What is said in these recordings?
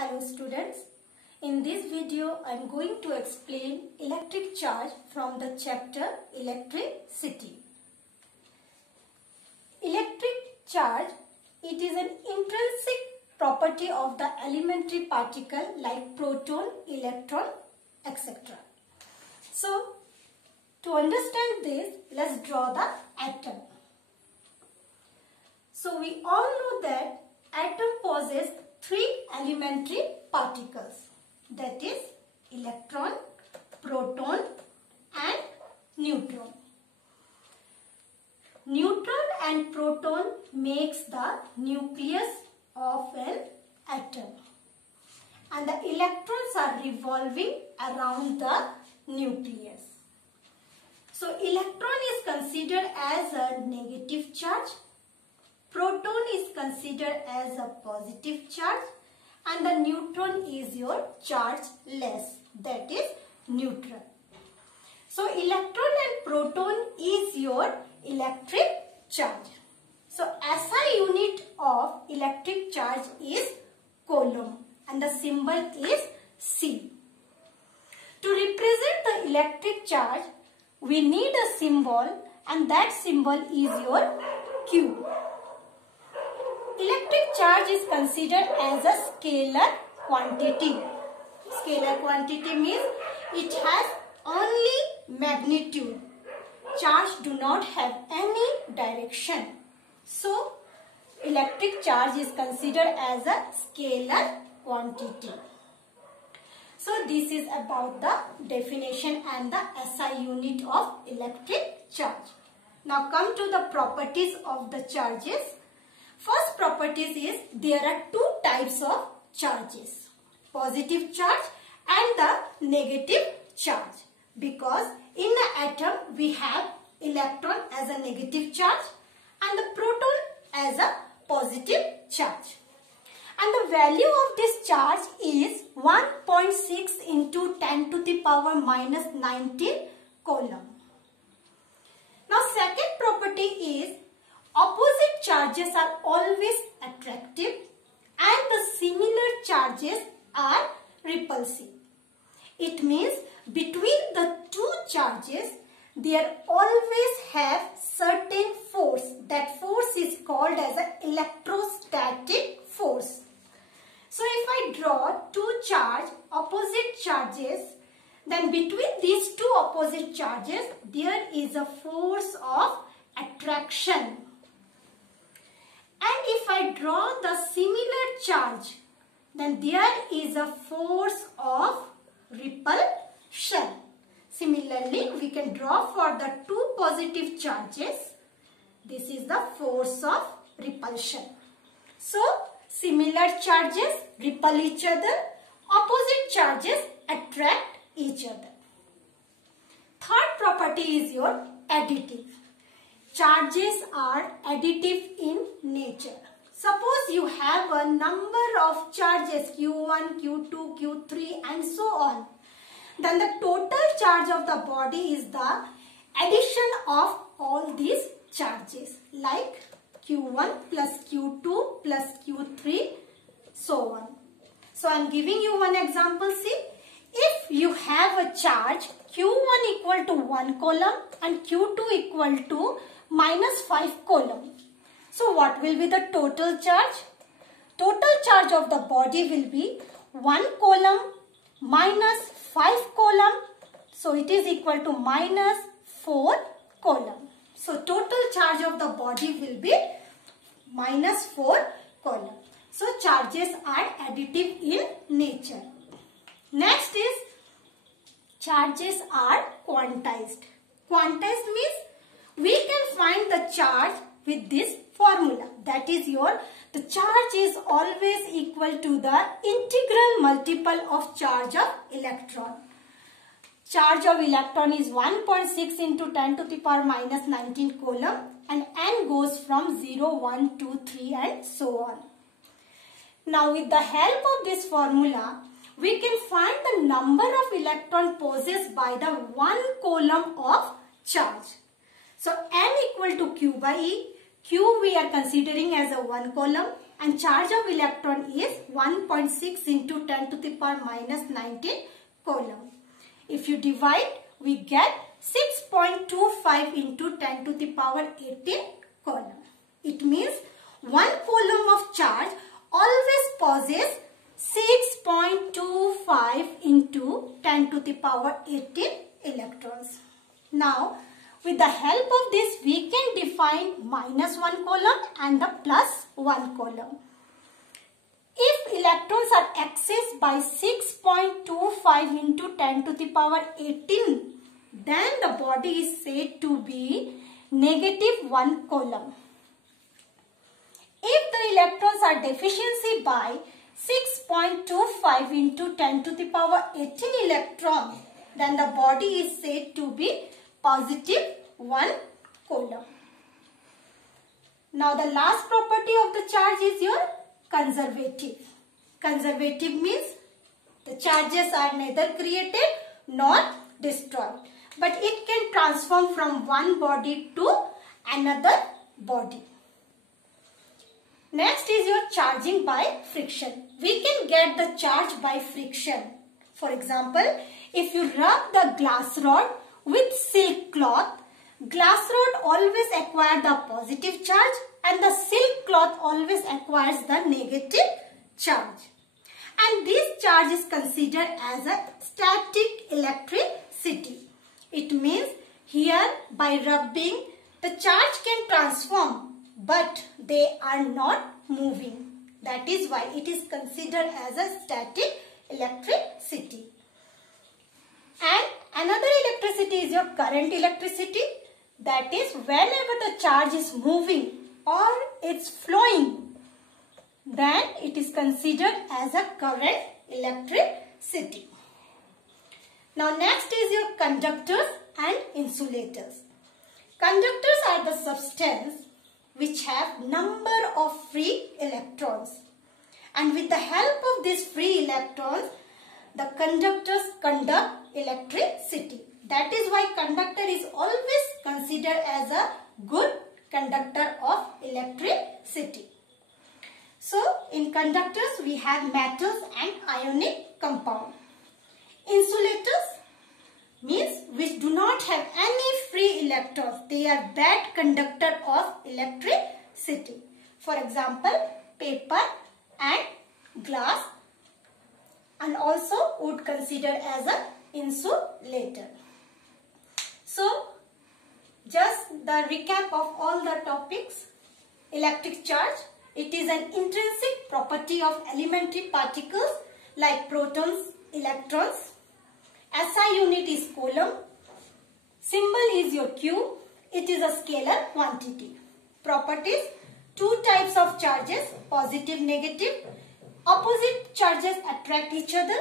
Hello students, in this video I am going to explain electric charge from the chapter Electricity. Electric charge, it is an intrinsic property of the elementary particle like proton, electron, etc. So, to understand this, let's draw the atom. So, we all know that atom possesses three elementary particles, that is electron, proton and neutron. Neutron and proton makes the nucleus of an atom and the electrons are revolving around the nucleus. So electron is considered as a negative charge, proton is considered as a positive charge and the neutron is your chargeless, that is neutral. So electron and proton is your electric charge. So SI unit of electric charge is coulomb and the symbol is C. To represent the electric charge, we need a symbol and that symbol is your Q. Electric charge is considered as a scalar quantity. Scalar quantity means it has only magnitude. Charge do not have any direction. So, electric charge is considered as a scalar quantity. So, this is about the definition and the SI unit of electric charge. Now, come to the properties of the charges. First properties is there are two types of charges, positive charge and the negative charge, because in the atom we have electron as a negative charge and the proton as a positive charge. And the value of this charge is 1.6 into 10 to the power minus 19 coulomb. Now second property is opposite charges are always attractive and the similar charges are repulsive. It means between the two charges there always have certain force. That force is called as an electrostatic force. So if I draw two opposite charges, then between these two opposite charges there is a force of attraction. And if I draw the similar charge, then there is a force of repulsion. Similarly, we can draw for the two positive charges. This is the force of repulsion. So, similar charges repel each other, opposite charges attract each other. Third property is your additive. Charges are additive in nature. Suppose you have a number of charges Q1, Q2, Q3 and so on. Then the total charge of the body is the addition of all these charges like Q1 plus Q2 plus Q3 so on. So I am giving you one example. See, if you have a charge Q1 equal to 1 coulomb and Q2 equal to minus 5 coulomb. So what will be the total charge? Total charge of the body will be 1 coulomb minus 5 coulomb. So it is equal to minus 4 coulomb. So total charge of the body will be minus 4 coulomb. So charges are additive in nature. Next is charges are quantized. Quantized means we can find the charge with this formula. That is the charge is always equal to the integral multiple of charge of electron. Charge of electron is 1.6 into 10 to the power minus 19 coulomb and n goes from 0, 1, 2, 3 and so on. Now with the help of this formula, we can find the number of electron possessed by the 1 coulomb of charge. So n equal to Q by E. Q we are considering as a 1 coulomb and charge of electron is 1.6 into 10 to the power minus 19 coulomb. If you divide, we get 6.25 into 10 to the power 18 coulomb. It means 1 coulomb of charge always possesses 6.25 into 10 to the power 18 electrons. Now, with the help of this, we can define minus 1 coulomb and the plus 1 coulomb. If electrons are accessed by 6.25 into 10 to the power 18, then the body is said to be negative 1 coulomb. If the electrons are deficiency by 6.25 into 10 to the power 18 electrons, then the body is said to be positive 1 coulomb. Now the last property of the charge is your conservative. Conservative means the charges are neither created nor destroyed, but it can transform from one body to another body. Next is your charging by friction. We can get the charge by friction. For example, if you rub the glass rod with silk cloth, glass rod always acquires the positive charge and the silk cloth always acquires the negative charge. And this charge is considered as a static electricity. It means here by rubbing the charge can transform, but they are not moving. That is why it is considered as a static electricity. And another electricity is your current electricity. That is whenever the charge is moving or it's flowing, then it is considered as a current electricity. Now next is your conductors and insulators. Conductors are the substance which have number of free electrons, and with the help of these free electrons, the conductors conduct electricity. That is why conductor is always considered as a good conductor of electricity. So in conductors we have metals and ionic compound. Insulators means which do not have any free electrons. They are bad conductor of electricity. For example, paper and glass, and also would consider as an insulator. So just the recap of all the topics. Electric charge, it is an intrinsic property of elementary particles like protons, electrons. SI unit is coulomb. Symbol is your Q. It is a scalar quantity. Properties, two types of charges, positive, negative. Opposite charges attract each other.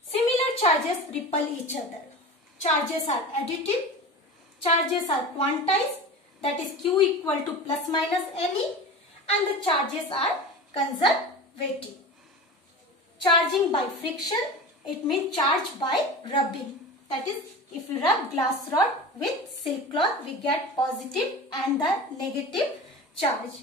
Similar charges repel each other. Charges are additive. Charges are quantized. That is Q equal to plus minus Ne. And the charges are conservative. Charging by friction. It means charge by rubbing. That is, if you rub glass rod with silk cloth, we get positive and the negative charge.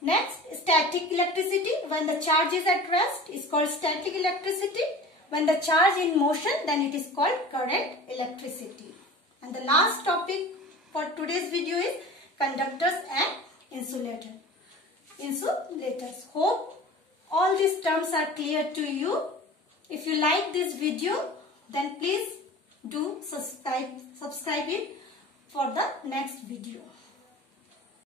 Next, static electricity. When the charge is at rest, is called static electricity. When the charge in motion, then it is called current electricity. And the last topic for today's video is conductors and insulators. Hope all these terms are clear to you. If you like this video, then please do subscribe it for the next video.